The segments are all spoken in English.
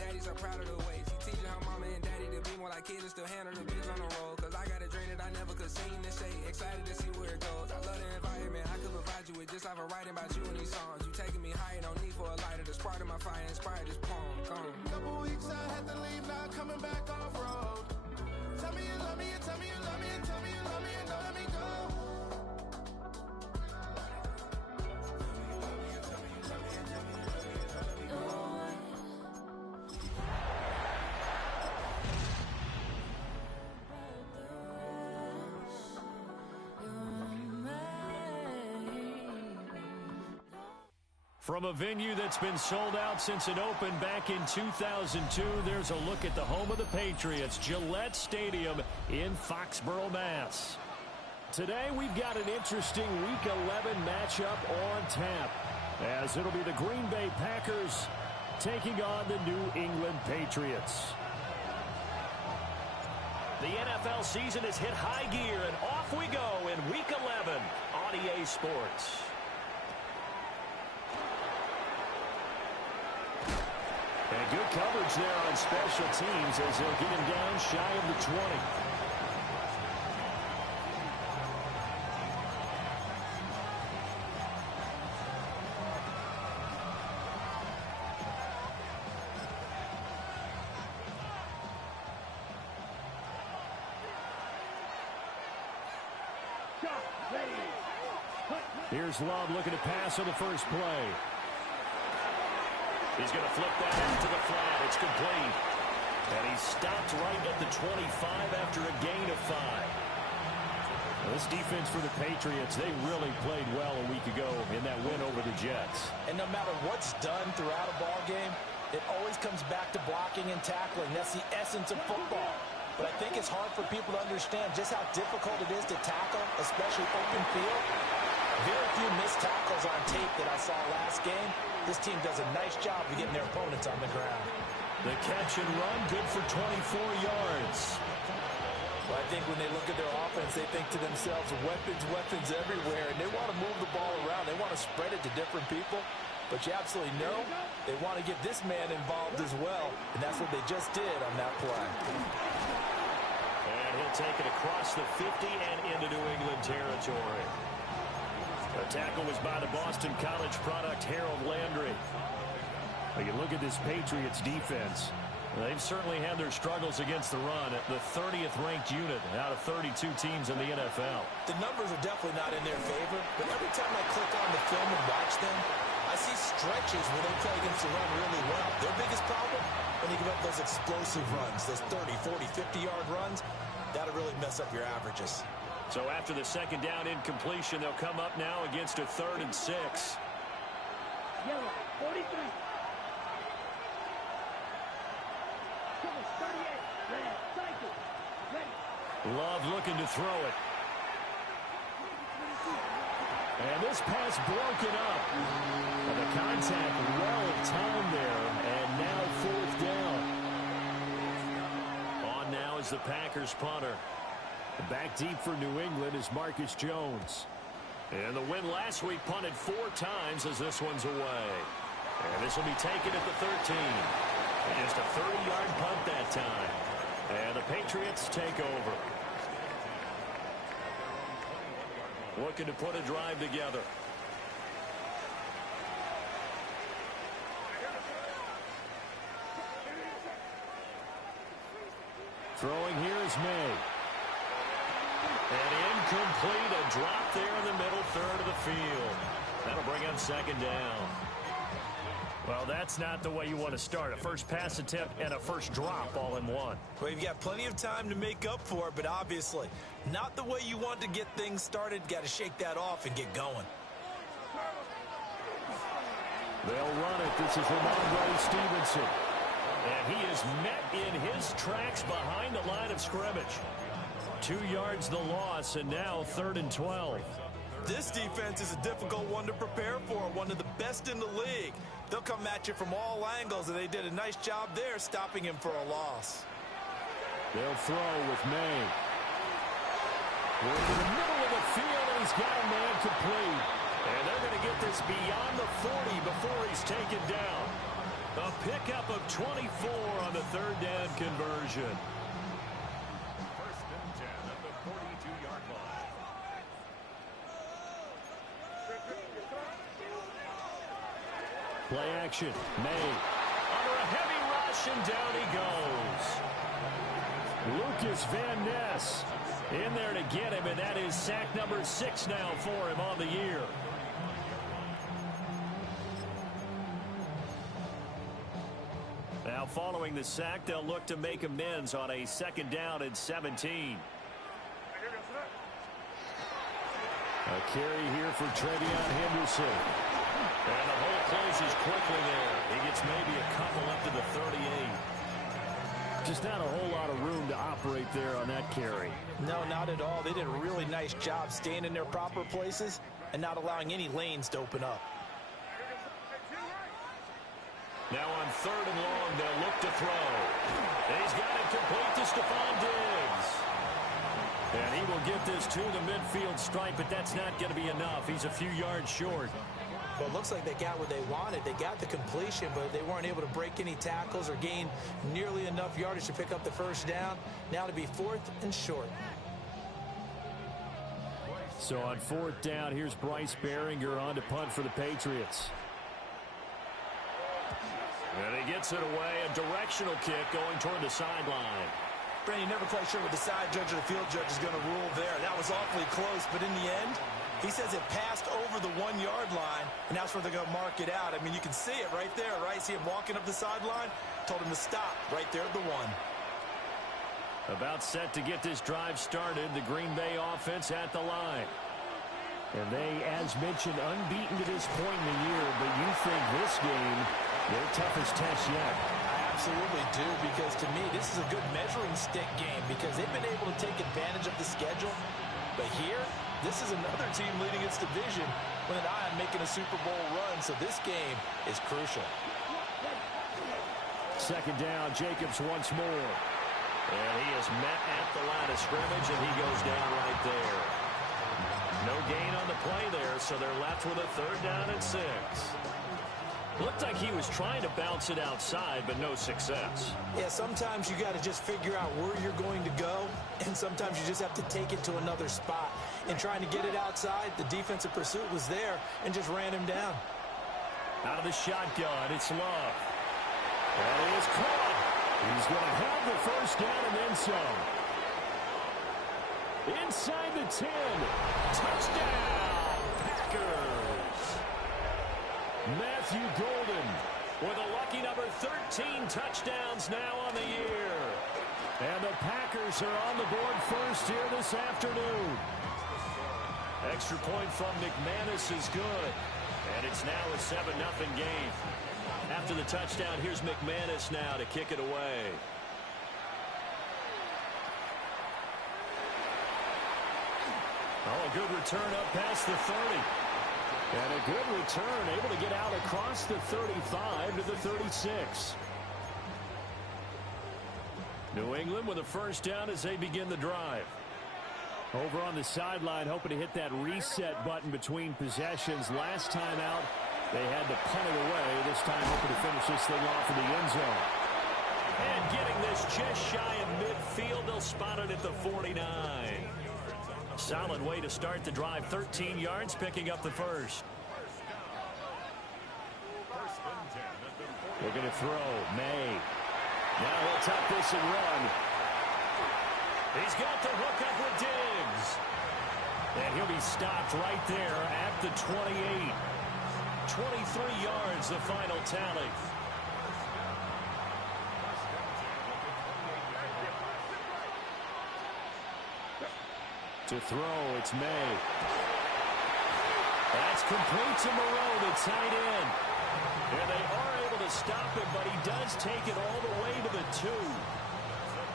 daddy's so proud of the ways. He teaching her mama and daddy to be more like kids and still handle the biz on the road. Cause I got a dream that I never could sing to say. Excited to see where it goes. I love the environment I could provide you with just off of writing about you in these songs. You taking me higher, no need for a lighter. The spark of my fire inspired this poem. Gone. Couple weeks I had to leave, now coming back off road. Tell me you love me, and tell me you love me, and tell me you love me, and don't let me go. From a venue that's been sold out since it opened back in 2002, there's a look at the home of the Patriots, Gillette Stadium in Foxborough, Mass. Today we've got an interesting Week 11 matchup on tap, as it'll be the Green Bay Packers taking on the New England Patriots. The NFL season has hit high gear, and off we go in Week 11 on EA Sports. And good coverage there on special teams as they'll get him down shy of the 20. Here's Love looking to pass on the first play. He's going to flip that into the flat. It's complete. And he stopped right at the 25 after a gain of 5. Now, this defense for the Patriots, they really played well a week ago in that win over the Jets. And no matter what's done throughout a ball game, it always comes back to blocking and tackling. That's the essence of football. But I think it's hard for people to understand just how difficult it is to tackle, especially open field. Very few missed tackles on tape that I saw last game. This team does a nice job of getting their opponents on the ground. The catch and run, good for 24 yards. Well, I think when they look at their offense, they think to themselves, weapons everywhere, and they want to move the ball around. They want to spread it to different people. But you absolutely know they want to get this man involved as well, and that's what they just did on that play. And he'll take it across the 50 and into New England territory. The tackle was by the Boston College product, Harold Landry. Now you look at this Patriots defense. They've certainly had their struggles against the run at the 30th ranked unit out of 32 teams in the NFL. The numbers are definitely not in their favor, but every time I click on the film and watch them, I see stretches where they play against the run really well. Their biggest problem, when you give up those explosive runs, those 30, 40, 50-yard runs, that'll really mess up your averages. So after the second down incompletion, they'll come up now against a 3rd and 6. Yellow, 43. Cover 38. Red, cycle. Ready. Love looking to throw it. And this pass broken up. And the contact well timed there, and now 4th down. On now is the Packers punter. Back deep for New England is Marcus Jones. And the win last week punted 4 times as this one's away. And this will be taken at the 13. And just a 30-yard punt that time. And the Patriots take over. Looking to put a drive together. Throwing here is May. And incomplete, a drop there in the middle third of the field. That'll bring up 2nd down. Well, that's not the way you want to start. A first pass attempt and a first drop all in one. Well, you've got plenty of time to make up for it, but obviously not the way you want to get things started. Got to shake that off and get going. They'll run it. This is Ramondre Stevenson. And he is met in his tracks behind the line of scrimmage. 2 yards the loss, and now 3rd and 12. This defense is a difficult one to prepare for, one of the best in the league. They'll come at you from all angles, and they did a nice job there stopping him for a loss. They'll throw with May. We're in the middle of the field, and he's got a man complete. And they're going to get this beyond the 40 before he's taken down. A pickup of 24 on the third down conversion. First and 10 at the 42-yard line. Play action. May. Under a heavy rush, and down he goes. Lucas Van Ness in there to get him, and that is sack number 6 now for him on the year. Now following the sack, they'll look to make amends on a 2nd down and 17. A carry here for Trevion Henderson. And the hole closes quickly there. He gets maybe a couple up to the 38. Just not a whole lot of room to operate there on that carry. No, not at all. They did a really nice job staying in their proper places and not allowing any lanes to open up. Now on 3rd and long, they'll look to throw. He's got it complete to Stephon Diggs. And he will get this to the midfield stripe, but that's not going to be enough. He's a few yards short. Well, it looks like they got what they wanted. They got the completion, but they weren't able to break any tackles or gain nearly enough yardage to pick up the first down. Now to be 4th and short. So on 4th down, here's Bryce Behringer on to punt for the Patriots. And he gets it away, a directional kick going toward the sideline. Brandon, you're never quite sure what the side judge or the field judge is going to rule there. That was awfully close, but in the end, he says it passed over the 1-yard line, and that's where they're going to mark it out. I mean, you can see it right there, right? See him walking up the sideline? Told him to stop right there at the 1. About set to get this drive started, the Green Bay offense at the line. And they, as mentioned, unbeaten to this point in the year, but you think this game, their toughest test yet. I absolutely do, because to me, this is a good measuring stick game because they've been able to take advantage of the schedule. But here, this is another team leading its division with an eye on making a Super Bowl run, so this game is crucial. 2nd down, Jacobs once more. And he is met at the line of scrimmage, and he goes down right there. No gain on the play there, so they're left with a 3rd down and 6. Looked like he was trying to bounce it outside, but no success. Yeah, sometimes you got to just figure out where you're going to go, and sometimes you just have to take it to another spot. And trying to get it outside, the defensive pursuit was there and just ran him down. Out of the shotgun, it's Love. And he is caught. He's going to have the 1st down and then some. Inside the 10. Touchdown, Packers. Matthew Golden with a lucky number 13 touchdowns now on the year. And the Packers are on the board first here this afternoon. Extra point from McManus is good. And it's now a 7-0 game. After the touchdown, here's McManus now to kick it away. Oh, a good return up past the 30. And a good return, able to get out across the 35 to the 36. New England with a 1st down as they begin the drive. Over on the sideline, hoping to hit that reset button between possessions. Last time out, they had to punt it away. This time, hoping to finish this thing off in the end zone. And getting this just shy of midfield, they'll spot it at the 49. Solid way to start the drive. 13 yards, picking up the 1st. They're going to throw. May. Now he'll tuck this and run. He's got the hook up with Diggs. And he'll be stopped right there at the 28. 23 yards, the final tally. To throw, it's May. That's complete to Moreau, the tight end. And they are able to stop him, but he does take it all the way to the 2.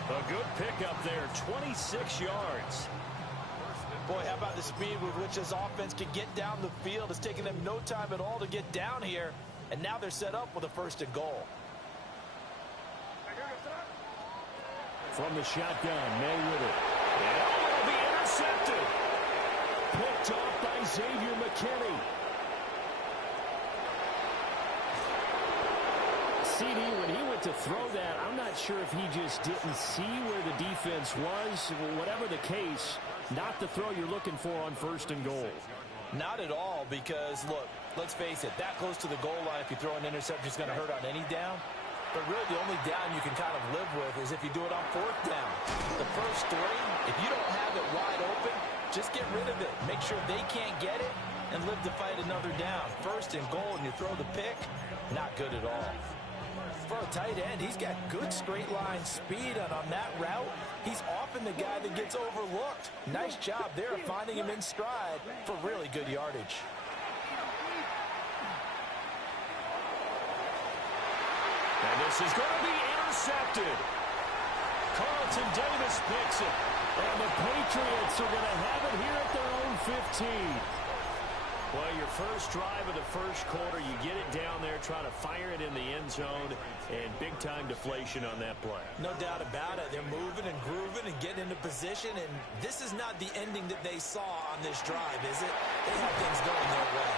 A good pickup there, 26 yards. Boy, how about the speed with which this offense can get down the field? It's taken them no time at all to get down here, and now they're set up with a 1st and goal. From the shotgun, May with it. And it'll be intercepted. Picked off by Xavier McKinney. CD, when he went to throw that, I'm not sure if he just didn't see where the defense was. Whatever the case, not the throw you're looking for on 1st and goal. Not at all, because, look, let's face it, that close to the goal line, if you throw an interception, it's going to hurt on any down. But really, the only down you can kind of live with is if you do it on 4th down. The first 3, if you don't have it wide open, just get rid of it. Make sure they can't get it and live to fight another down. 1st and goal, and you throw the pick, not good at all. For a tight end, he's got good straight line speed, and on that route, he's often the guy that gets overlooked. Nice job there of finding him in stride for really good yardage. And this is going to be intercepted. Carlton Davis picks it. And the Patriots are going to have it here at their own 15. Well, your first drive of the first quarter, you get it down there, try to fire it in the end zone, and big-time deflation on that play. No doubt about it. They're moving and grooving and getting into position, and this is not the ending that they saw on this drive, is it? They have things going their way.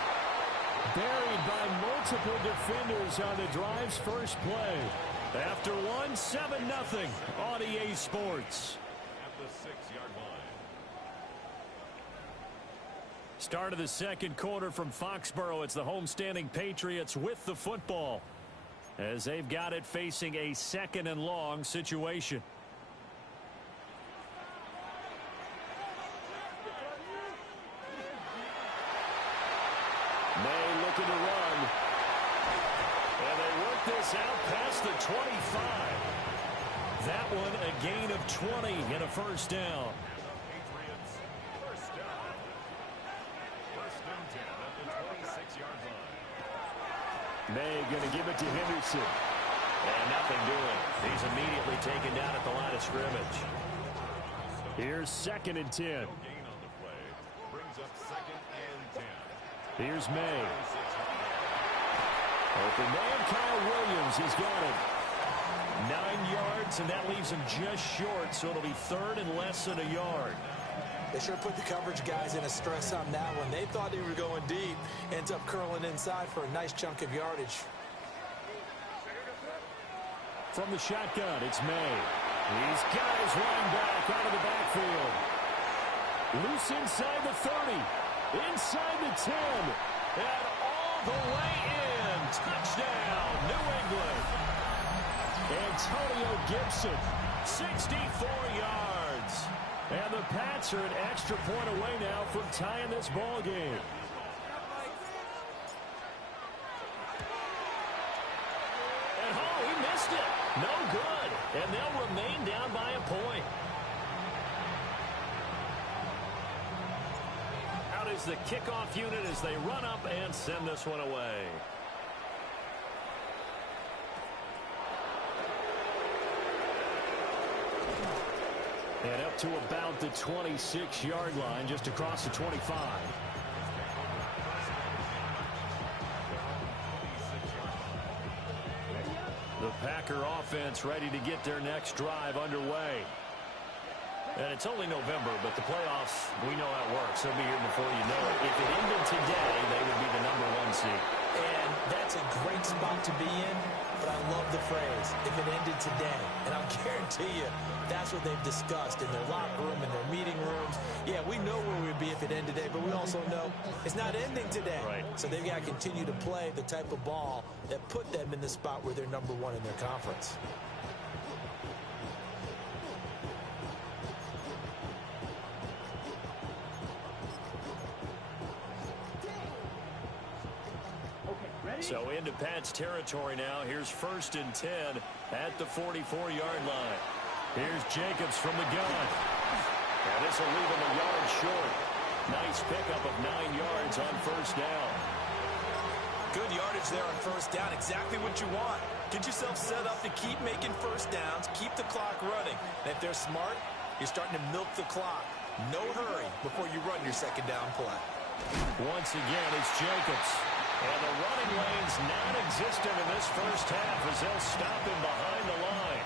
Buried by multiple defenders on the drive's first play. After one, 7-0 on EA Sports. At the 6-yard line. Start of the second quarter from Foxborough. It's the homestanding Patriots with the football, as they've got it facing a 2nd and long situation. May looking to run. And they work this out past the 25. That one a gain of 20 and a 1st down. Patriots, 1st down. 1st and 10 at the 26-yard line. May going to give it to Henderson. And nothing doing. He's immediately taken down at the line of scrimmage. Here's 2nd and 10. No gain on the play. Brings up 2nd and 10. Here's May. Open man, Kyle Williams. He's got it. 9 yards, and that leaves him just short, so it'll be 3rd and less than a yard. They sure put the coverage guys in a stress on that one. They thought they were going deep. Ends up curling inside for a nice chunk of yardage. From the shotgun, it's May. He's got his running back out of the backfield. Loose inside the 30. Inside the 10. And all the way in. Touchdown, New England. Antonio Gibson, 64 yards. And the Pats are an extra point away now from tying this ball game. And he missed it. No good. And they'll remain down by a point. Out is the kickoff unit as they run up and send this one away. And up to about the 26-yard line, just across the 25. The Packer offense ready to get their next drive underway. And it's only November, but the playoffs, we know how it works. They'll be here before you know it. If it ended today, they would be the #1 seed. And that's a great spot to be in, but I love the phrase, if it ended today. And I'll guarantee you, that's what they've discussed in their locker room, in their meeting rooms. Yeah, we know where we'd be if it ended today, but we also know it's not ending today. Right. So they've got to continue to play the type of ball that put them in the spot where they're #1 in their conference. So into Pat's territory now. Here's 1st and 10 at the 44-yard line. Here's Jacobs from the gun. And this will leave him a yard short. Nice pickup of 9 yards on 1st down. Good yardage there on 1st down. Exactly what you want. Get yourself set up to keep making 1st downs. Keep the clock running. And if they're smart, you're starting to milk the clock. No hurry before you run your 2nd down play. Once again, it's Jacobs. And the running lane's non-existent in this first half as they'll stop him behind the line.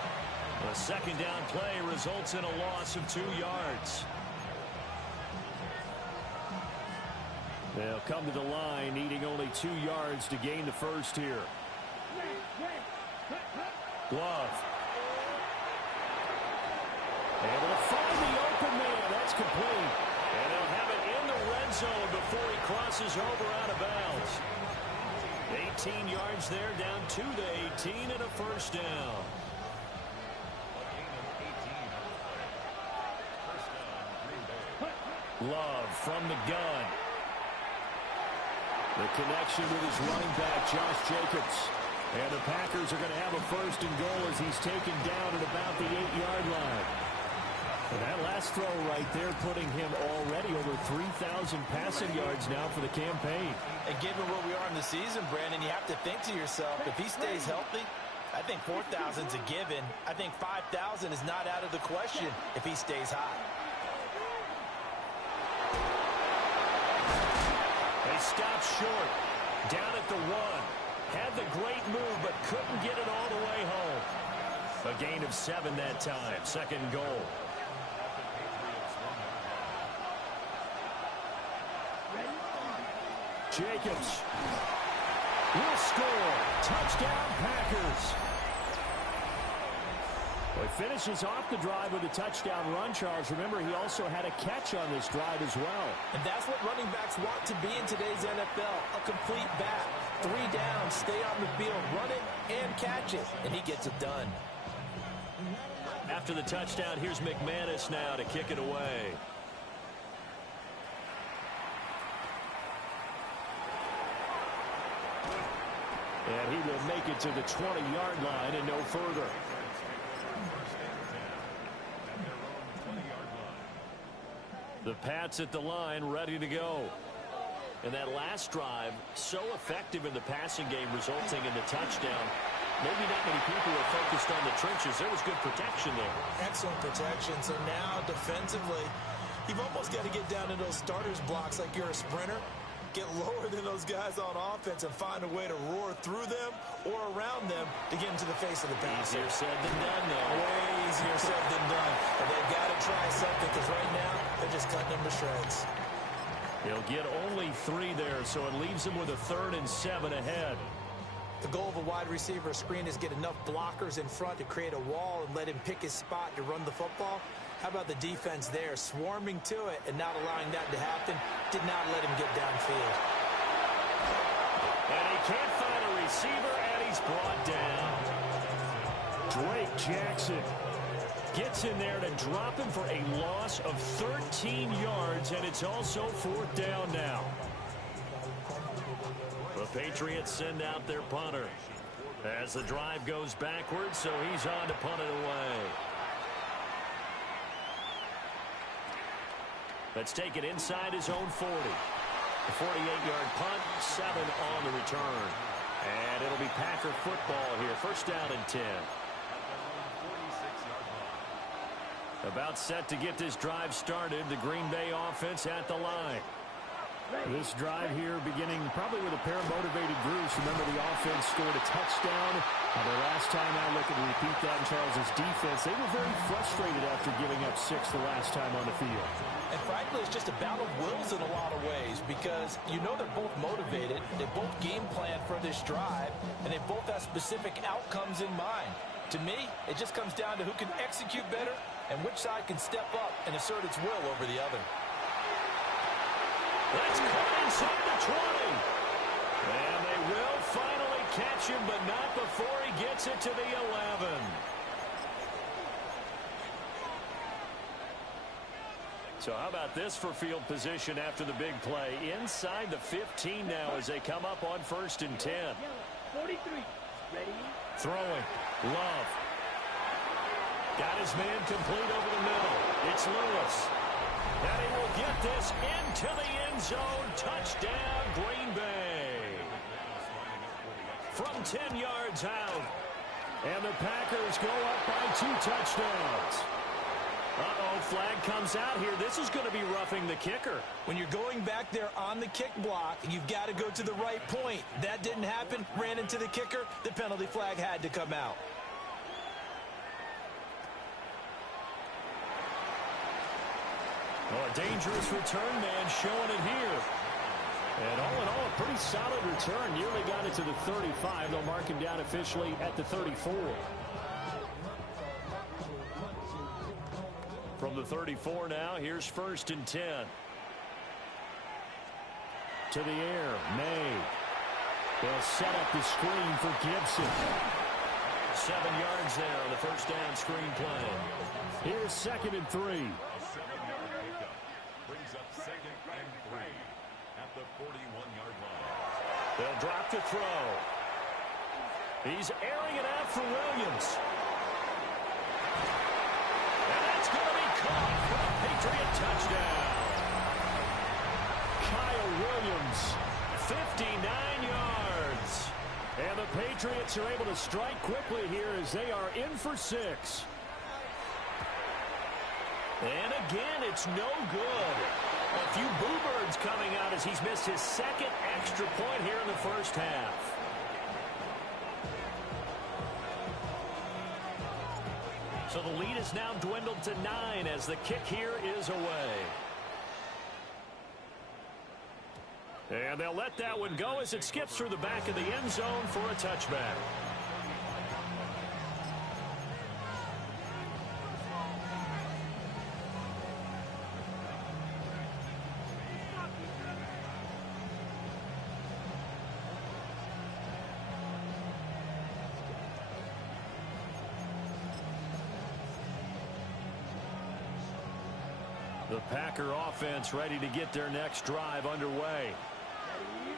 The 2nd down play results in a loss of 2 yards. They'll come to the line needing only 2 yards to gain the first here. Love. Able to find the open man. That's complete. And they'll have it in the red zone before he crosses over out of bounds. 18 yards there, down to the 18 and a first down. Love from the gun. The connection with his running back, Josh Jacobs. And the Packers are going to have a first and goal as he's taken down at about the 8-yard line. And that last throw right there putting him already over 3,000 passing yards now for the campaign. And given where we are in the season, Brandon, you have to think to yourself, if he stays healthy, I think 4,000 is a given. I think 5,000 is not out of the question if he stays hot. They stopped short. Down at the 1. Had the great move, but couldn't get it all the way home. A gain of 7 that time. Second goal. Jacobs will score. Touchdown, Packers. Well, he finishes off the drive with a touchdown run, Charles. Remember, he also had a catch on this drive as well. And that's what running backs want to be in today's NFL, a complete back. 3 down, stay on the field, run it and catch it, and he gets it done. After the touchdown, here's McManus now to kick it away. And he will make it to the 20-yard line and no further. The Pats at the line, ready to go. And that last drive, so effective in the passing game, resulting in the touchdown. Maybe not many people are focused on the trenches. There was good protection there. Excellent protection. So now, defensively, you've almost got to get down to those starters blocks like you're a sprinter. Get lower than those guys on offense and find a way to roar through them or around them to get into the face of the passer. Easier said than done, though. Way easier said than done. But they've got to try something because right now they're just cutting them to shreds. He'll get only 3 there, so it leaves him with a 3rd and 7 ahead. The goal of a wide receiver screen is get enough blockers in front to create a wall and let him pick his spot to run the football. How about the defense there, swarming to it and not allowing that to happen? Did not let him get downfield. And he can't find a receiver, and he's brought down. Drake Jackson gets in there to drop him for a loss of 13 yards, and it's also 4th down now. The Patriots send out their punter as the drive goes backwards, so he's on to punt it away. Let's take it inside his own 40. A 48-yard punt, 7 on the return. And it'll be Packer football here. First down and 10. About set to get this drive started. The Green Bay offense at the line. This drive here beginning probably with a pair of motivated groups. Remember, the offense scored a touchdown. The last time I look and repeat that in Charles's defense, they were very frustrated after giving up 6 the last time on the field. And frankly, it's just a battle of wills in a lot of ways because you know they're both motivated. They both game plan for this drive, and they both have specific outcomes in mind. To me, it just comes down to who can execute better and which side can step up and assert its will over the other. That's caught inside the 20. And they will finally catch him, but not before he gets it to the 11. So how about this for field position after the big play? Inside the 15 now as they come up on 1st and 10. 43. Ready? Throwing. Love. Got his man complete over the middle. It's Lewis. And he will get this into the end zone. Touchdown, Green Bay. From 10 yards out. And the Packers go up by 2 touchdowns. Uh-oh, flag comes out here. This is going to be roughing the kicker. When you're going back there on the kick block, you've got to go to the right point. That didn't happen. Ran into the kicker. The penalty flag had to come out. Oh, a dangerous return man showing it here. And all in all, a pretty solid return. Nearly got it to the 35. They'll mark him down officially at the 34. From the 34 now, here's 1st and 10. To the air, May. They'll set up the screen for Gibson. 7 yards there on the first down screen play. Here's 2nd and 3. Brings up 2nd and 3 at the 41-yard line. They'll drop to throw. He's airing it out for Williams. And that's going to be caught for a Patriot touchdown. Kyle Williams, 59 yards. And the Patriots are able to strike quickly here as they are in for 6. And again, it's no good. A few boo birds coming out as he's missed his 2nd extra point here in the first half. So the lead is now dwindled to 9 as the kick here is away. And they'll let that one go as it skips through the back of the end zone for a touchback. The Packer offense ready to get their next drive underway.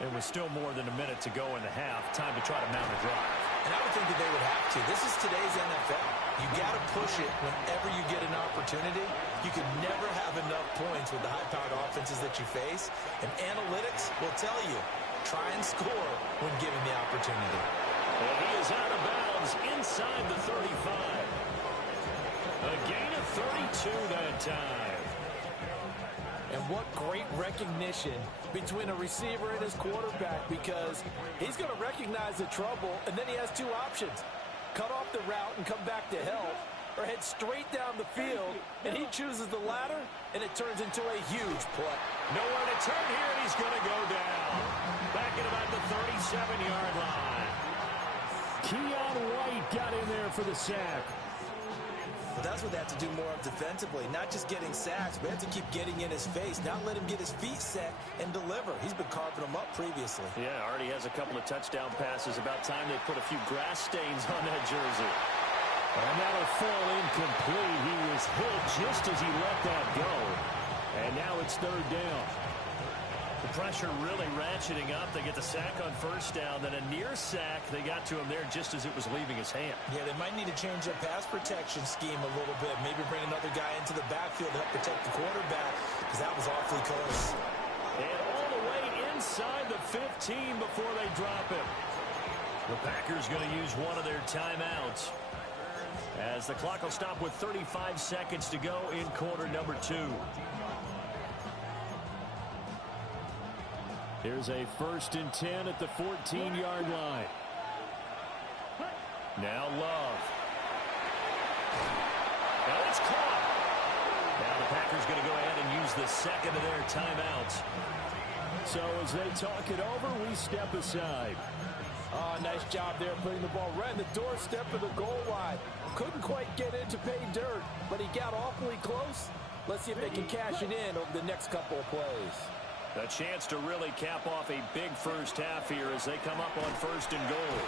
It was still more than a minute to go in the half. Time to try to mount a drive. And I would think that they would have to. This is today's NFL. You got to push it whenever you get an opportunity. You can never have enough points with the high-powered offenses that you face. And analytics will tell you, try and score when given the opportunity. And he is out of bounds inside the 35. A gain of 32 that time. And what great recognition between a receiver and his quarterback, because he's going to recognize the trouble, and then he has 2 options. Cut off the route and come back to help, or head straight down the field, and he chooses the latter, and it turns into a huge play. Nowhere to turn here, and he's going to go down. Back at about the 37-yard line. Keon White got in there for the sack. But that's what they have to do more of defensively. Not just getting sacks, but have to keep getting in his face. Not let him get his feet set and deliver. He's been carving them up previously. Yeah, already has a couple of touchdown passes. About time they put a few grass stains on that jersey. And that'll fall incomplete. He was hit just as he let that go. And now it's 3rd down. The pressure really ratcheting up. They get the sack on first down. Then a near sack. They got to him there just as it was leaving his hand. Yeah, they might need to change their pass protection scheme a little bit. Maybe bring another guy into the backfield to help protect the quarterback, because that was awfully close. And all the way inside the 15 before they drop him. The Packers going to use one of their timeouts, as the clock will stop with 35 seconds to go in quarter number 2. Here's a 1st and 10 at the 14-yard line. Now Love. Now it's caught. Now the Packers going to go ahead and use the 2nd of their timeouts. So as they talk it over, we step aside. Oh, nice job there putting the ball right in the doorstep of the goal line. Couldn't quite get in to pay dirt, but he got awfully close. Let's see if they can cash it in over the next couple of plays. A chance to really cap off a big first half here as they come up on 1st and goal.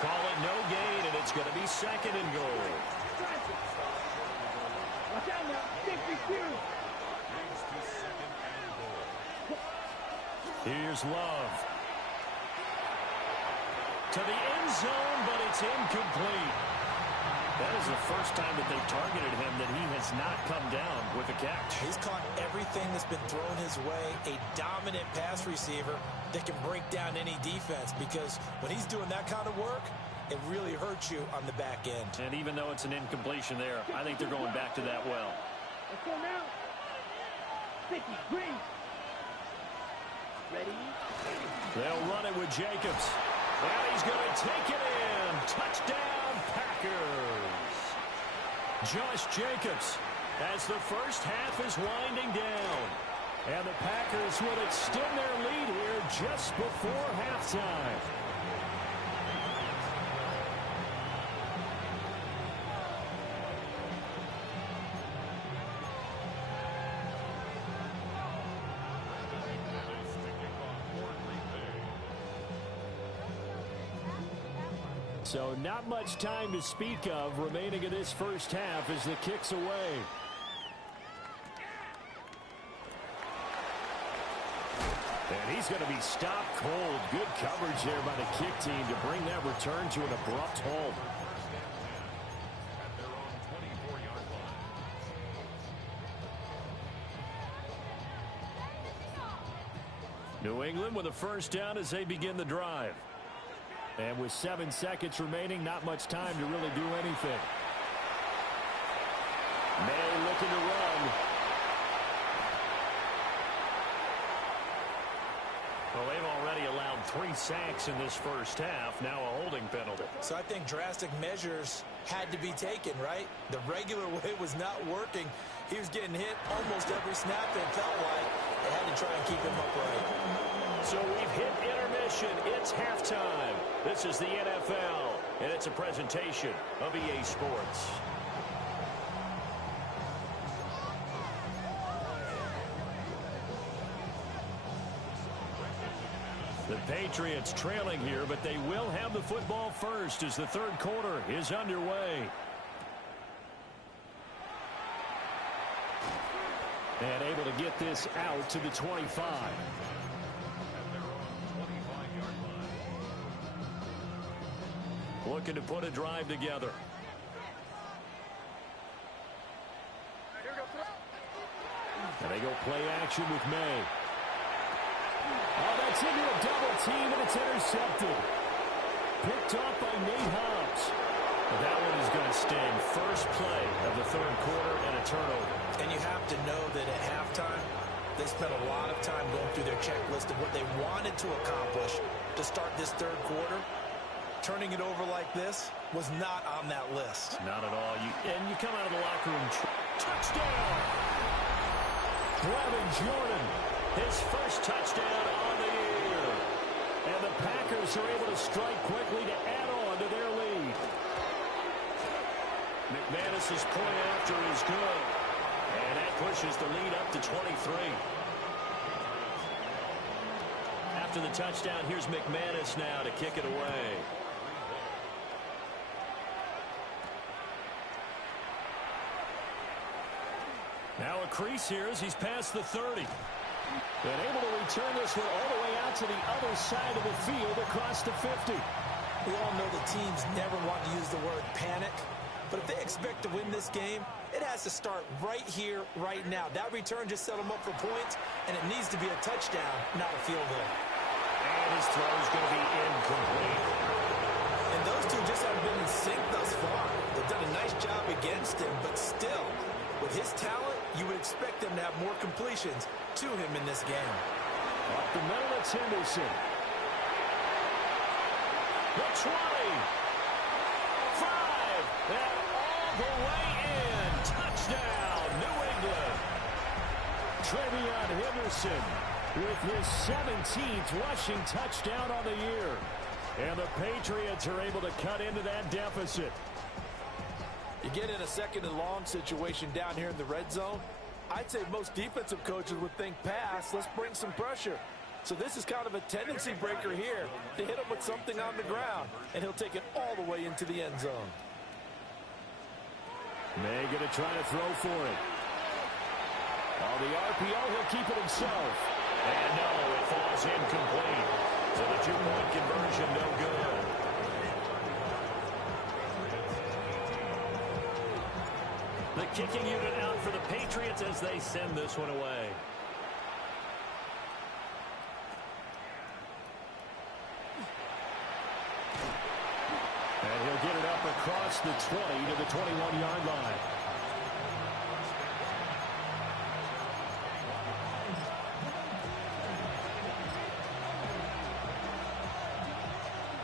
Call it no gain, and it's going to be 2nd and goal. Watch out now. Here's Love. To the end zone, but it's incomplete. That is the first time that they've targeted him that he has not come down with a catch. He's caught everything that's been thrown his way. A dominant pass receiver that can break down any defense, because when he's doing that kind of work, it really hurts you on the back end. And even though it's an incompletion there, I think they're going back to that well. Let's go now. 50, green. Ready? They'll run it with Jacobs. And he's going to take it in. Touchdown, Packers. Josh Jacobs, as the first half is winding down. And the Packers will extend their lead here just before halftime. So not much time to speak of remaining in this first half as the kick's away. And he's going to be stopped cold. Good coverage there by the kick team to bring that return to an abrupt halt. New England with a first down as they begin the drive. And with 7 seconds remaining, not much time to really do anything. May looking to run. Well, they've already allowed 3 sacks in this first half. Now a holding penalty. So I think drastic measures had to be taken, right? The regular way was not working. He was getting hit almost every snap, it felt like. They had to try and keep him upright. So we've hit intermission. It's halftime. This is the NFL, and it's a presentation of EA Sports. The Patriots trailing here, but they will have the football first as the third quarter is underway. And able to get this out to the 25. Looking to put a drive together. And they go play action with May. Oh, that's into a double team, and it's intercepted. Picked off by Nate Hobbs. But that one is going to stand first play of the third quarter and a turnover. And you have to know that at halftime, they spent a lot of time going through their checklist of what they wanted to accomplish to start this third quarter. Turning it over like this was not on that list. Not at all. And you come out of the locker room. Touchdown! Brevin Jordan, his first touchdown on the year. And the Packers are able to strike quickly to add on to their lead. McManus's point after is good. And that pushes the lead up to 23. After the touchdown, here's McManus now to kick it away. Now a crease here as he's past the 30. And able to return this one all the way out to the other side of the field across the 50. We all know the teams never want to use the word panic. But if they expect to win this game, it has to start right here, right now. That return just set them up for points, and it needs to be a touchdown, not a field goal. And his throw is going to be incomplete. And those two just haven't been in sync thus far. They've done a nice job against him, but still, with his talent, you would expect them to have more completions to him in this game. Up the middle, it's Henderson. The 20. 5. And all the way in. Touchdown, New England. Trevion Henderson with his 17th rushing touchdown on the year. And the Patriots are able to cut into that deficit. You get in a second and long situation down here in the red zone, I'd say most defensive coaches would think pass, let's bring some pressure. So this is kind of a tendency breaker here to hit him with something on the ground, and he'll take it all the way into the end zone. May going to try to throw for it. On the RPO, he'll keep it himself. And no, it falls incomplete. So the two-point conversion, no good. The kicking unit out for the Patriots as they send this one away. And he'll get it up across the 20 to the 21-yard line.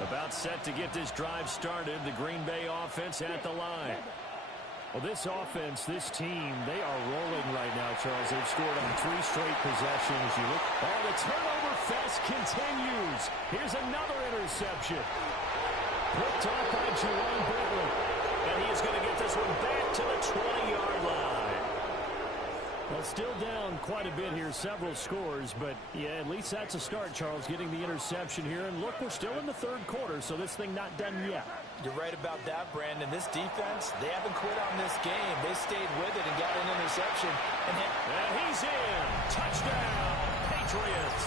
About set to get this drive started. The Green Bay offense at the line. Well, this offense, this team, they are rolling right now, Charles. They've scored on 3 straight possessions. You look, the turnover fest continues. Here's another interception. Picked off by Jerome Bentley. And he's going to get this one back to the 20-yard line. Well, still down quite a bit here, several scores, but yeah, at least that's a start, Charles, getting the interception here. And look, we're still in the third quarter, so this thing not done yet. You're right about that, Brandon. This defense, they haven't quit on this game. They stayed with it and got an interception. And he's in. Touchdown, Patriots.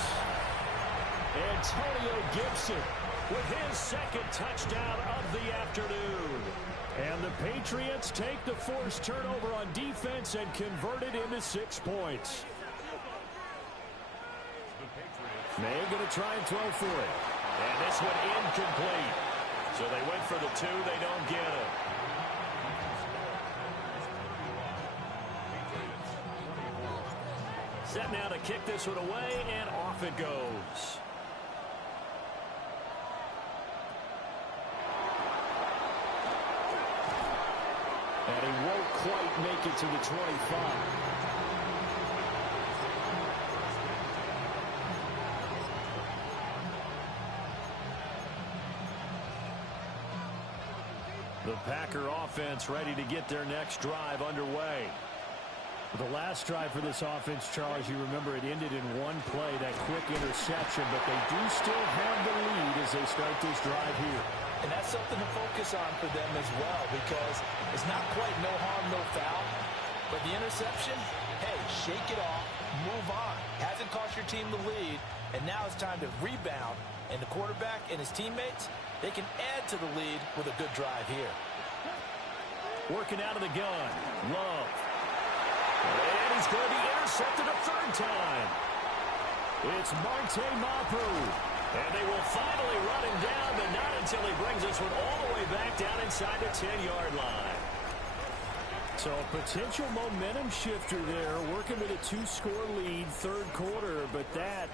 Antonio Gibson with his second touchdown of the afternoon. And the Patriots take the forced turnover on defense and convert it into 6 points. May going to try and throw for it. And this one incomplete. So they went for the 2. They don't get it. Set now to kick this one away, and off it goes. And he won't quite make it to the 25. The Packer offense ready to get their next drive underway. The last drive for this offense, Charles, you remember it ended in one play, that quick interception, but they do still have the lead as they start this drive here. And that's something to focus on for them as well, because it's not quite no harm, no foul. But the interception, hey, shake it off, move on. Hasn't cost your team the lead, and now it's time to rebound. And the quarterback and his teammates, they can add to the lead with a good drive here. Working out of the gun, Love. And he's going to be intercepted a third time. It's Marte Mapu. And they will finally run him down, but not until he brings this one all the way back down inside the 10-yard line. So a potential momentum shifter there, working with a 2-score lead, third quarter, but that,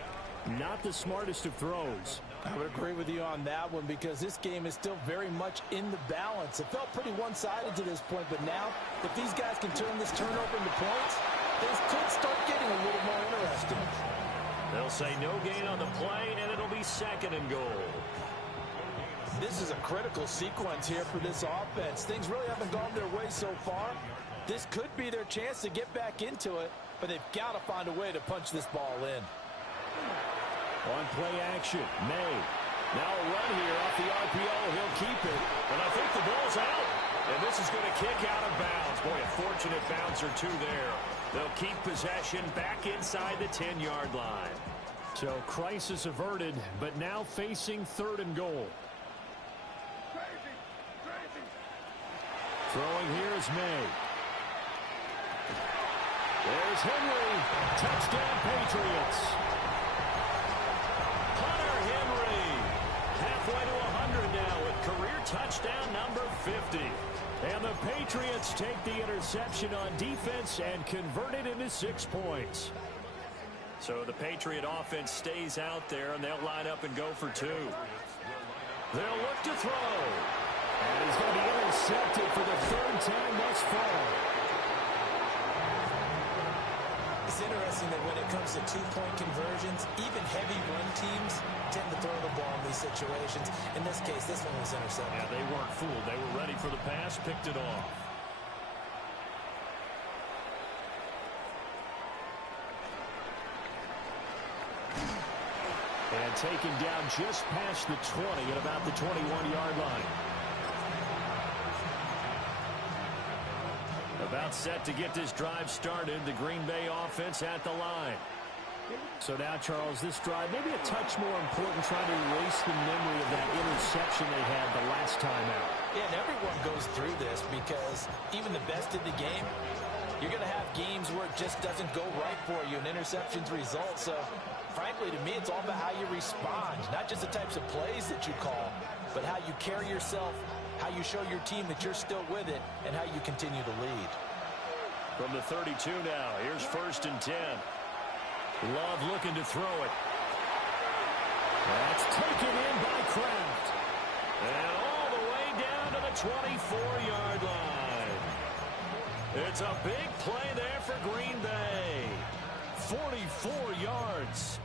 not the smartest of throws. I would agree with you on that one, because this game is still very much in the balance. It felt pretty one-sided to this point, but now, if these guys can turn this turnover into points, things could start getting a little more interesting. They'll say no gain on the play, and it'll be 2nd and goal. This is a critical sequence here for this offense. Things really haven't gone their way so far. This could be their chance to get back into it, but they've got to find a way to punch this ball in. On play action, May. Now a run here off the RPO. He'll keep it, and I think the ball's out. And this is going to kick out of bounds. Boy, a fortunate bounce or 2 there. They'll keep possession back inside the 10-yard line. So crisis averted, but now facing 3rd and goal. Throwing here is May. There's Henry. Touchdown, Patriots. Hunter Henry. Halfway to 100 now with career touchdown number 50. And the Patriots take the interception on defense and convert it into 6 points. So the Patriot offense stays out there, and they'll line up and go for 2. They'll look to throw. And he's going to be intercepted for the 3rd time thus far. It's interesting that when it comes to 2-point conversions, even heavy run teams tend to throw the ball in these situations. In this case, this one was intercepted. Yeah, they weren't fooled. They were ready for the pass, picked it off. And taken down just past the 20 at about the 21-yard line. About set to get this drive started. The Green Bay offense at the line. So now, Charles, this drive maybe a touch more important, trying to erase the memory of that interception they had the last time out. Yeah, and everyone goes through this, because even the best in the game, you're going to have games where it just doesn't go right for you, and interceptions result. So, frankly, to me, it's all about how you respond, not just the types of plays that you call, but how you carry yourself, how you show your team that you're still with it, and how you continue to lead. From the 32 now, here's 1st and 10. Love looking to throw it. That's taken in by Kraft. And all the way down to the 24-yard line. It's a big play there for Green Bay. 44 yards.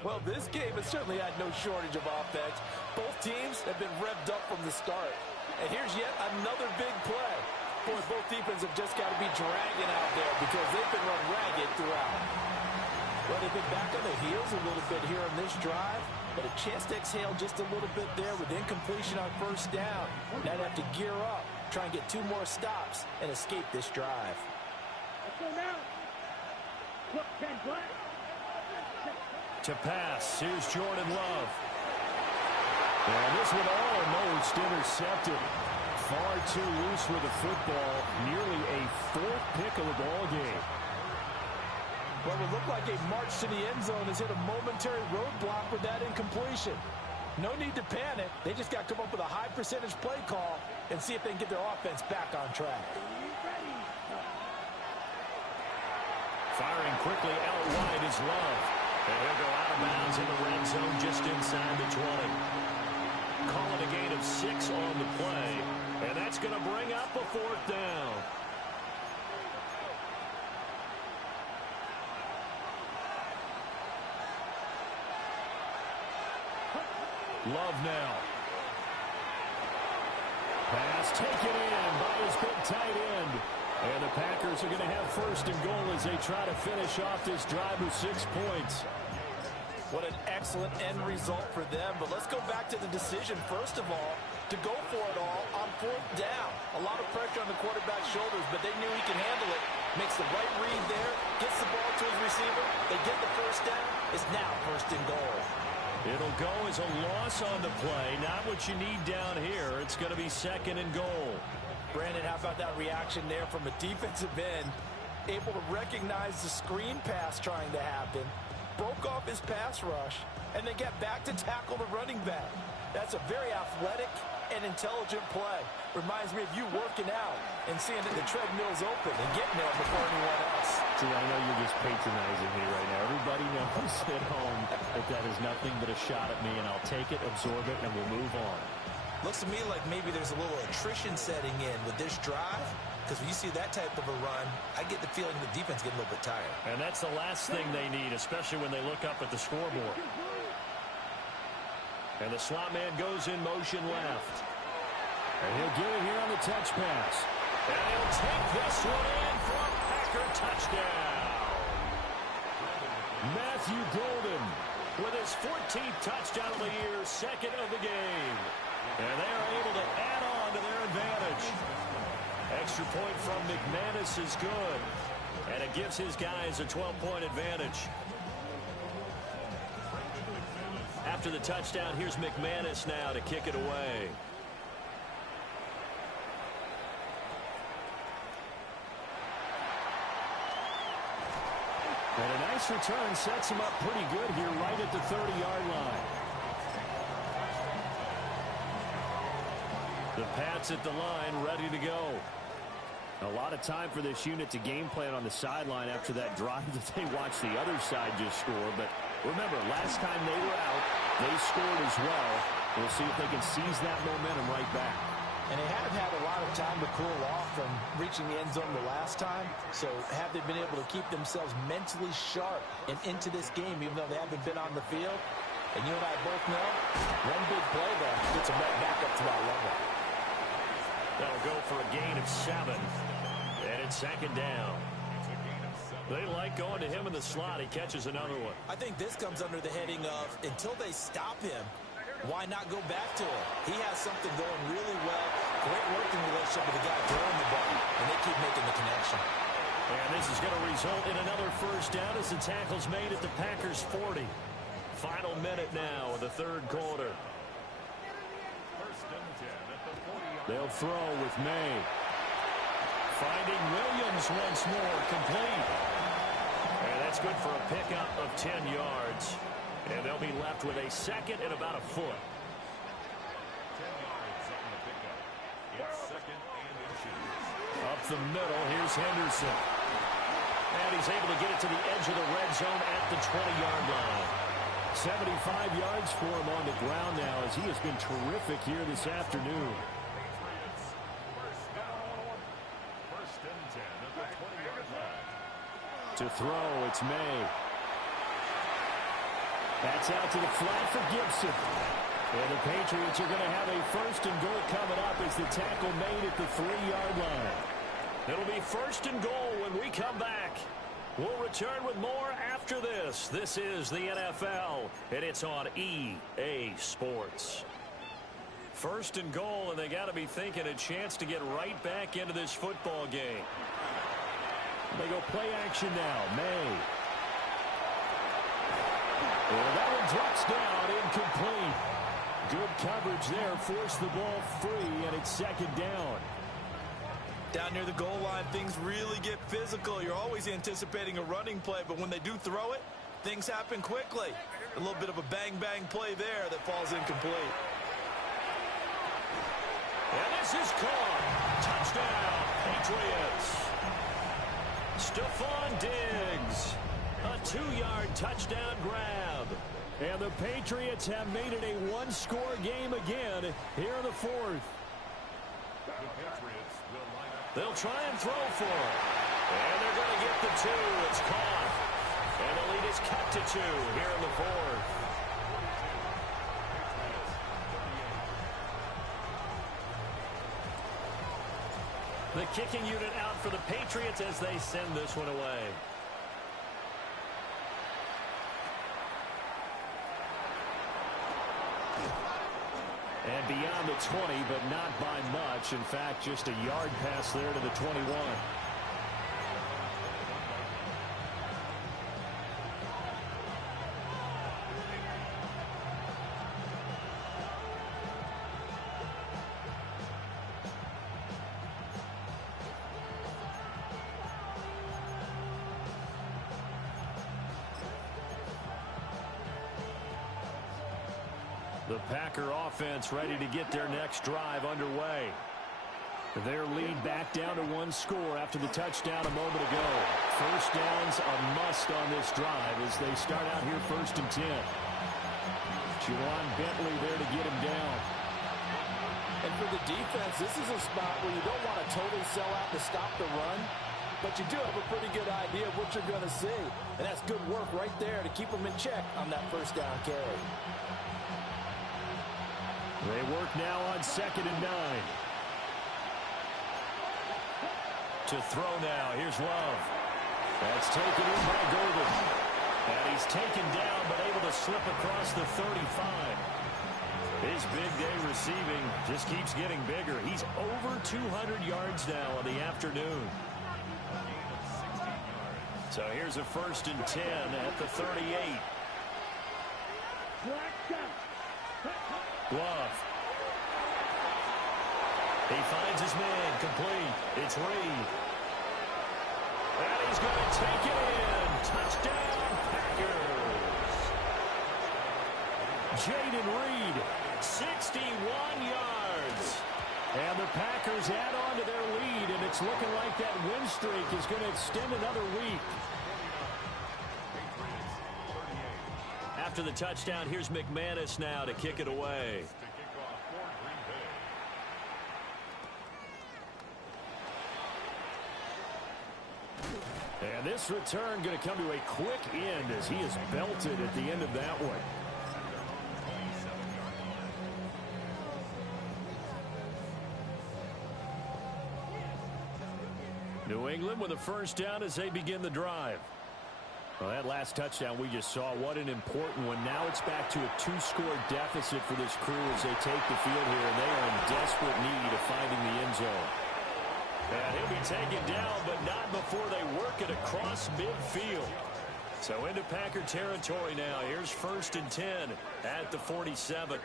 Well, this game has certainly had no shortage of offense. Both teams have been revved up from the start. And here's yet another big play. Boy, both defenses have just got to be dragging out there because they've been run ragged throughout. Well, they've been back on their heels a little bit here on this drive, but a chance to exhale just a little bit there with incompletion on first down. Now they have to gear up, try and get 2 more stops, and escape this drive. Let's go now. Look, 10 play. To pass, here's Jordan Love. And this one almost intercepted. Far too loose with the football. Nearly a 4th pick of the ball game. Well, it looked like a march to the end zone has hit a momentary roadblock with that incompletion. No need to panic. They just got to come up with a high percentage play call and see if they can get their offense back on track. Firing quickly out wide is Love. And he'll go out of bounds in the red zone just inside the 20. Call it a gain of 6 on the play. And that's going to bring up a 4th down. Love now. Pass taken in by his big tight end. And the Packers are going to have 1st and goal as they try to finish off this drive with 6 points. What an excellent end result for them. But let's go back to the decision, first of all, to go for it all on 4th down. A lot of pressure on the quarterback's shoulders, but they knew he could handle it. Makes the right read there, gets the ball to his receiver. They get the 1st down. It's now 1st and goal. It'll go as a loss on the play. Not what you need down here. It's going to be 2nd and goal. Brandon, how about that reaction there from a defensive end? Able to recognize the screen pass trying to happen. Broke off his pass rush, and then get back to tackle the running back. That's a very athletic and intelligent play. Reminds me of you working out and seeing that the treadmill's open and getting there before anyone else. See, I know you're just patronizing me right now. Everybody knows at home that is nothing but a shot at me, and I'll take it, absorb it, and we'll move on. Looks to me like maybe there's a little attrition setting in with this drive, because when you see that type of a run, I get the feeling the defense getting a little bit tired. And that's the last thing they need, especially when they look up at the scoreboard. And the slot man goes in motion left. And he'll get it here on the touch pass. And he'll take this one in for a Packer touchdown. Matthew Golden with his 14th touchdown of the year, 2nd of the game. And they are able to add on to their advantage. Extra point from McManus is good. And it gives his guys a 12-point advantage. After the touchdown, here's McManus now to kick it away. And a nice return sets him up pretty good here right at the 30-yard line. The Pats at the line, ready to go. A lot of time for this unit to game plan on the sideline after that drive that they watched the other side just score. But remember, last time they were out, they scored as well. We'll see if they can seize that momentum right back. And they have had a lot of time to cool off from reaching the end zone the last time. So have they been able to keep themselves mentally sharp and into this game, even though they haven't been on the field? And you and I both know, one big play there gets them right back up to that level. That'll go for a gain of 7. And it's 2nd down. They like going to him in the slot. He catches another one. I think this comes under the heading of, until they stop him, why not go back to him? He has something going really well. Great working relationship with the guy throwing the ball, and they keep making the connection. And this is going to result in another 1st down as the tackle's made at the Packers' 40. Final minute now of the 3rd quarter. They'll throw with May. Finding Williams once more, complete. And that's good for a pickup of 10 yards. And they'll be left with a 2nd and about a foot. 10 yards on the pickup. It's 2nd and inches. Up the middle, here's Henderson. And he's able to get it to the edge of the red zone at the 20-yard line. 75 yards for him on the ground now as he has been terrific here this afternoon. To throw, it's May. That's out to the flat for Gibson. And the Patriots are going to have a first and goal coming up as the tackle made at the 3-yard line. It'll be first and goal when we come back. We'll return with more after this. This is the NFL, and it's on EA Sports. First and goal, and they got to be thinking a chance to get right back into this football game. They go play action now. May. And that one drops down, incomplete. Good coverage there, forced the ball free, and it's second down. Down near the goal line, things really get physical. You're always anticipating a running play, but when they do throw it, things happen quickly. A little bit of a bang-bang play there that falls incomplete. And this is caught. Touchdown, Patriots. Stephon Diggs. A 2-yard touchdown grab. And the Patriots have made it a one-score game again here in the fourth. They'll try and throw for it. And they're going to get the 2. It's caught. And the lead is cut to 2 here in the fourth. The kicking unit out for the Patriots as they send this one away. And beyond the 20, but not by much. In fact, just a yard pass there to the 21. The Packer offense ready to get their next drive underway. Their lead back down to 1 score after the touchdown a moment ago. First down's a must on this drive as they start out here first and 10. Juwan Bentley there to get him down. And for the defense, this is a spot where you don't want to totally sell out to stop the run, but you do have a pretty good idea of what you're going to see. And that's good work right there to keep them in check on that first down carry. They work now on 2nd and 9. To throw now. Here's Love. That's taken in by Golden. And he's taken down but able to slip across the 35. His big day receiving just keeps getting bigger. He's over 200 yards now on the afternoon. So here's a first and 10 at the 38. Love. He finds his man complete. It's Reed. And he's going to take it in. Touchdown, Packers. Jaden Reed, 61 yards. And the Packers add on to their lead, and it's looking like that win streak is going to extend another week. After the touchdown, here's McManus now to kick it away. And this return going to come to a quick end as he is belted at the end of that one. New England with a first down as they begin the drive. Well, that last touchdown we just saw, what an important one. Now it's back to a 2-score deficit for this crew as they take the field here, and they are in desperate need of finding the end zone. And he'll be taken down, but not before they work it across midfield. So into Packer territory now. Here's first and 10 at the 47.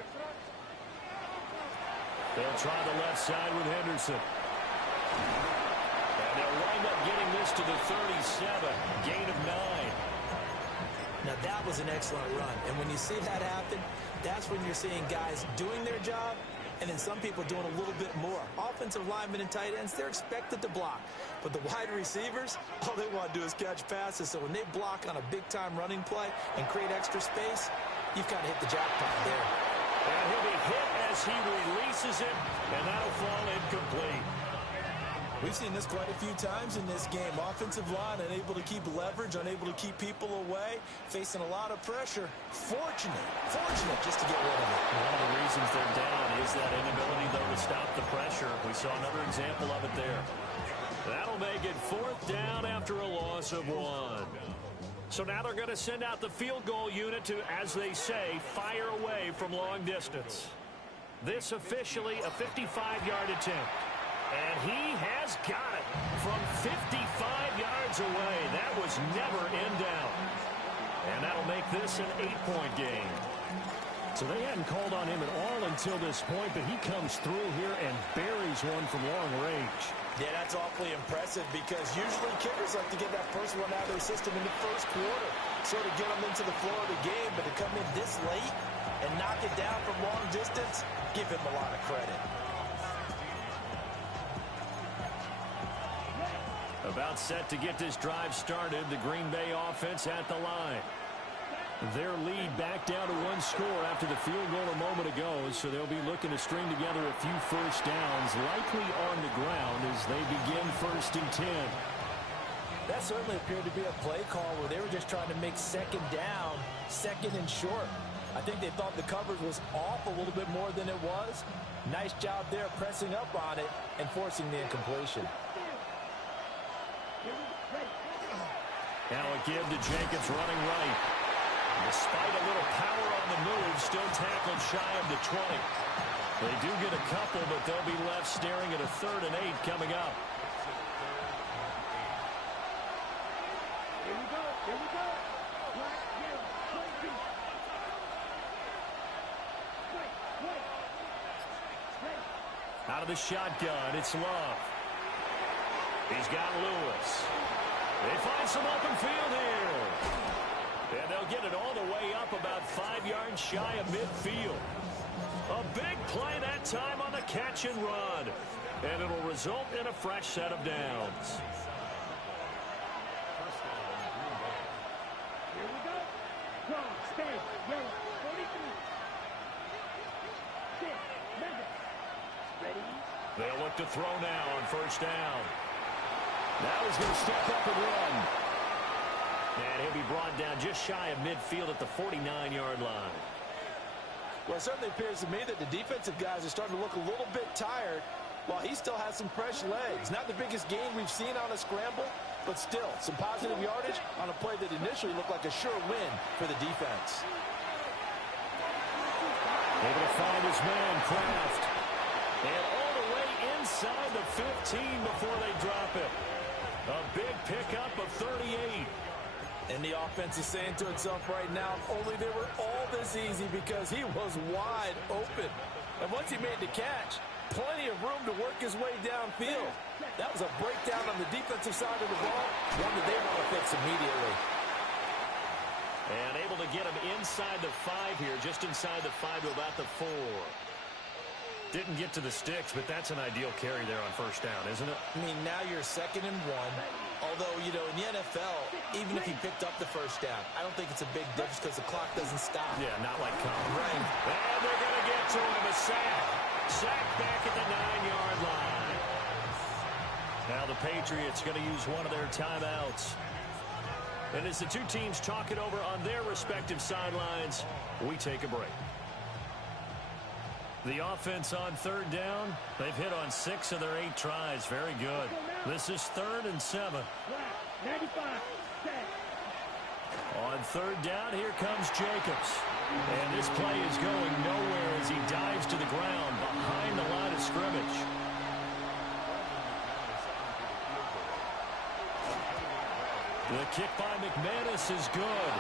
They'll try the left side with Henderson. And they'll wind up getting this to the 37. Gain of 9. Now that was an excellent run. And when you see that happen, that's when you're seeing guys doing their job and then some people doing a little bit more. Offensive linemen and tight ends, they're expected to block. But the wide receivers, all they want to do is catch passes. So when they block on a big-time running play and create extra space, you've kind of hit the jackpot there. And he'll be hit as he releases it, and that'll fall incomplete. We've seen this quite a few times in this game. Offensive line unable to keep leverage, unable to keep people away, facing a lot of pressure. Fortunate just to get rid of it. One of the reasons they're down is that inability, though, to stop the pressure. We saw another example of it there. That'll make it 4th down after a loss of 1. So now they're going to send out the field goal unit to, as they say, fire away from long distance. This officially a 55-yard attempt. And he has got it from 55 yards away. That was never in doubt. And that'll make this an 8-point game. So they hadn't called on him at all until this point, but he comes through here and buries one from long range. Yeah, that's awfully impressive because usually kickers like to get that first one out of their system in the first quarter, sort of get them into the flow of the game, but to come in this late and knock it down from long distance, give him a lot of credit. About set to get this drive started, the Green Bay offense at the line. Their lead back down to 1 score after the field goal a moment ago, so they'll be looking to string together a few first downs, likely on the ground as they begin 1st and 10. That certainly appeared to be a play call where they were just trying to make 2nd down, 2nd and short. I think they thought the coverage was off a little bit more than it was. Nice job there pressing up on it and forcing the incompletion. Now a give to Jacobs running right. Despite a little power on the move, still tackled shy of the 20. They do get a couple, but they'll be left staring at a 3rd and 8 coming up. Here we go. Here we go. Out of the shotgun, it's Love. He's got Lewis. They find some open field here. And they'll get it all the way up about 5 yards shy of midfield. A big play that time on the catch and run. And it'll result in a fresh set of downs. Here we go. Strong, stay, yellow, 43. 6, Madden. Ready? They'll look to throw now on 1st down. Now he's going to step up and run. And he'll be brought down just shy of midfield at the 49-yard line. Well, it certainly appears to me that the defensive guys are starting to look a little bit tired while he still has some fresh legs. Not the biggest gain we've seen on a scramble, but still some positive yardage on a play that initially looked like a sure win for the defense. Able to find his man, Kraft. And all the way inside the 15 before they drop it. A big pickup of 38. And the offense is saying to itself right now, if only they were all this easy because he was wide open. And once he made the catch, plenty of room to work his way downfield. That was a breakdown on the defensive side of the ball, one that they want to fix immediately. And able to get him inside the 5 here, just inside the 5 to about the 4. Didn't get to the sticks, but that's an ideal carry there on 1st down, isn't it? I mean, now you're 2nd and 1. Although, you know, in the NFL, even if he picked up the 1st down, I don't think it's a big difference because the clock doesn't stop. Yeah, not like college. Right. And they're going to get to him, a sack. Sack back at the 9-yard line. Now the Patriots going to use one of their timeouts. And as the two teams talk it over on their respective sidelines, we take a break. The offense on 3rd down, they've hit on 6 of their 8 tries. Very good. This is 3rd and 7. 95. On 3rd down, here comes Jacobs. And this play is going nowhere as he dives to the ground behind the line of scrimmage. The kick by McManus is good.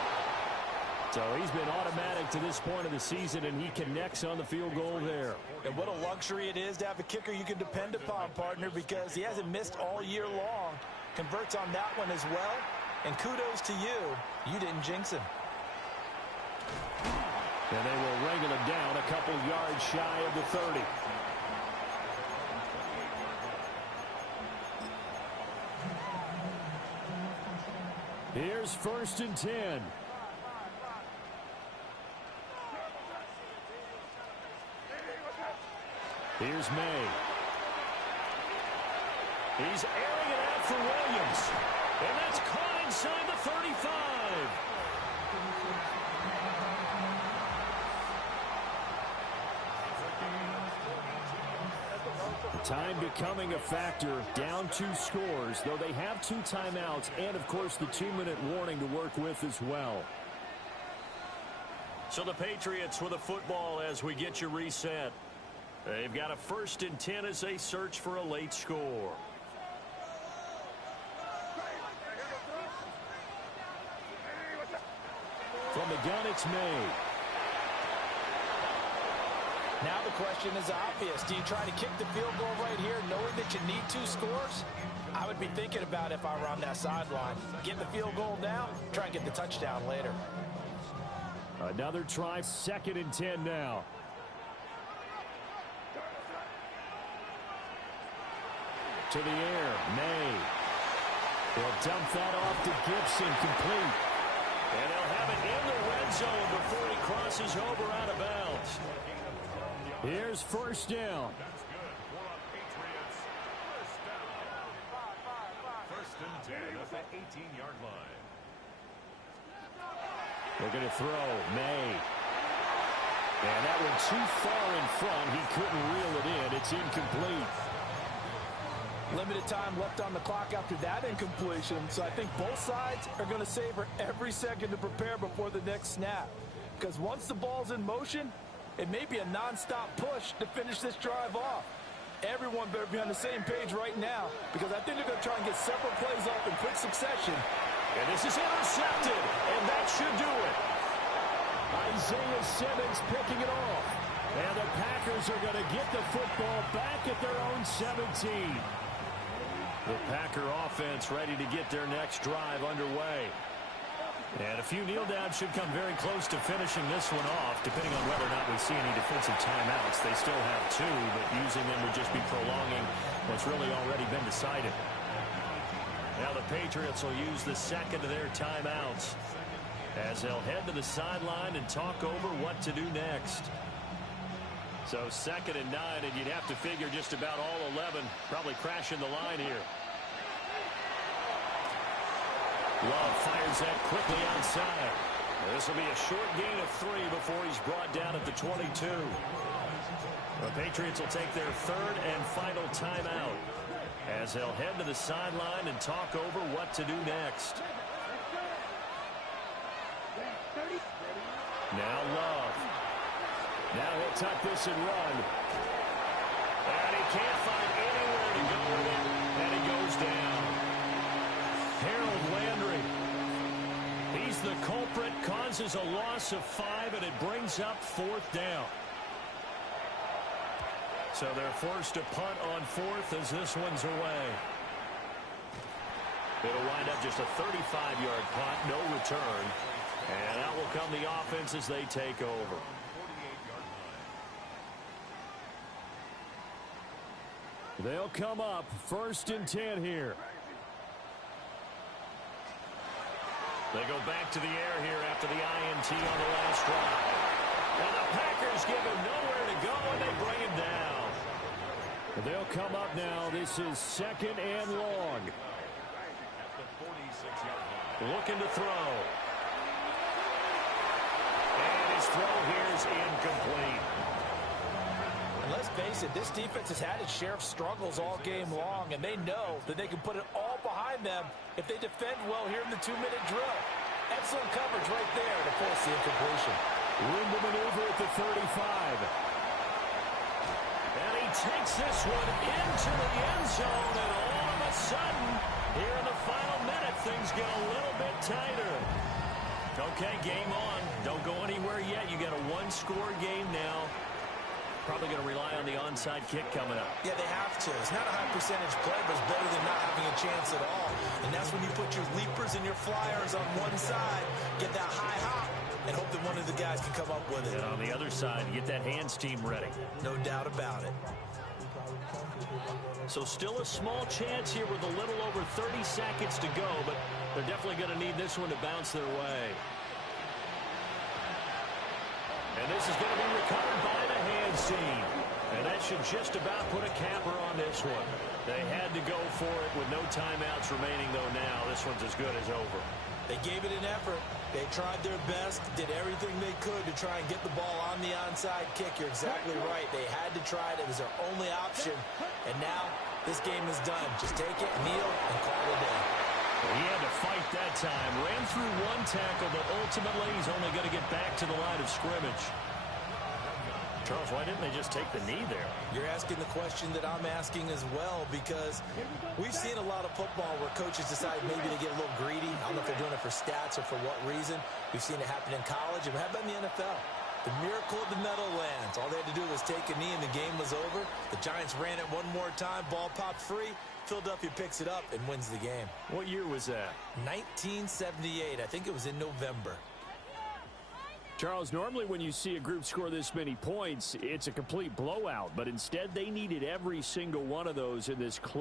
So he's been automatic to this point of the season, and he connects on the field goal there. And what a luxury it is to have a kicker you can depend upon, partner, because he hasn't missed all year long. Converts on that one as well. And kudos to you. You didn't jinx him. And they will wrangle him down a couple yards shy of the 30. Here's 1st and 10. Here's May. He's airing it out for Williams. And that's caught inside the 35. Time becoming a factor, down 2 scores, though they have 2 timeouts and, of course, the 2-minute warning to work with as well. So the Patriots with a football as we get you reset. They've got a 1st and 10 as they search for a late score. From the gun, it's May. Now the question is obvious. Do you try to kick the field goal right here knowing that you need 2 scores? I would be thinking about if I were on that sideline. Get the field goal now, try and get the touchdown later. Another try, 2nd and 10 now. To the air, May. They'll dump that off to Gibson, complete. And they'll have it in the red zone before he crosses over out of bounds. Here's 1st down. That's good for the Patriots. 1st down. 1st and 10 at the 18-yard line. They're going to throw. May. And that one too far in front. He couldn't reel it in. It's incomplete. Limited time left on the clock after that incompletion, so I think both sides are going to savor every second to prepare before the next snap. Because once the ball's in motion, it may be a non-stop push to finish this drive off. Everyone better be on the same page right now, because I think they're going to try and get several plays off in quick succession. And this is intercepted, and that should do it. Isaiah Simmons picking it off. And the Packers are going to get the football back at their own 17. The Packer offense ready to get their next drive underway. And a few kneel downs should come very close to finishing this one off, depending on whether or not we see any defensive timeouts. They still have 2, but using them would just be prolonging what's really already been decided. Now the Patriots will use the 2nd of their timeouts as they'll head to the sideline and talk over what to do next. So 2nd and 9, and you'd have to figure just about all 11 probably crashing the line here. Love fires that quickly outside. This will be a short gain of 3 before he's brought down at the 22. The Patriots will take their 3rd and final timeout as they'll head to the sideline and talk over what to do next. Now Love. Now he'll tuck this and run. And he can't find anywhere to go with it. And he goes down. Harold Landry. He's the culprit, causes a loss of 5, and it brings up 4th down. So they're forced to punt on 4th as this one's away. It'll wind up just a 35-yard punt, no return. And out will come the offense as they take over. They'll come up 1st and 10 here. They go back to the air here after the INT on the last drive. And the Packers give him nowhere to go, and they bring him down. They'll come up now. This is 2nd and long. Looking to throw. And his throw here is incomplete. And let's face it, this defense has had its share of struggles all game long, and they know that they can put it all behind them if they defend well here in the 2-minute drill. Excellent coverage right there to force the incompletion. Room to maneuver at the 35. And he takes this one into the end zone, and all of a sudden, here in the final minute, things get a little bit tighter. Okay, game on. Don't go anywhere yet. You got a 1-score game now. Probably going to rely on the onside kick coming up. Yeah, they have to. It's not a high percentage play, but it's better than not having a chance at all. And that's when you put your leapers and your flyers on one side, get that high hop, and hope that one of the guys can come up with it. And on the other side, get that hands team ready. No doubt about it. So still a small chance here with a little over 30 seconds to go, but they're definitely going to need this one to bounce their way. And this is going to be recovered by the hands team. And that should just about put a capper on this one. They had to go for it with no timeouts remaining, though. Now this one's as good as over. They gave it an effort. They tried their best, did everything they could to try and get the ball on the onside kick. You're exactly right. They had to try it. It was their only option. And now this game is done. Just take it, kneel, and call it a day. He had to fight that time. Ran through one tackle, but ultimately he's only going to get back to the line of scrimmage. Charles, why didn't they just take the knee there? You're asking the question that I'm asking as well, because we've seen a lot of football where coaches decide maybe to get a little greedy. I don't know if they're doing it for stats or for what reason. We've seen it happen in college, and how about in the NFL? The miracle of the Meadowlands. All they had to do was take a knee, and the game was over. The Giants ran it one more time. Ball popped free. Philadelphia picks it up and wins the game. What year was that? 1978. I think it was in November. Charles, normally when you see a group score this many points, it's a complete blowout. But instead, they needed every single one of those in this close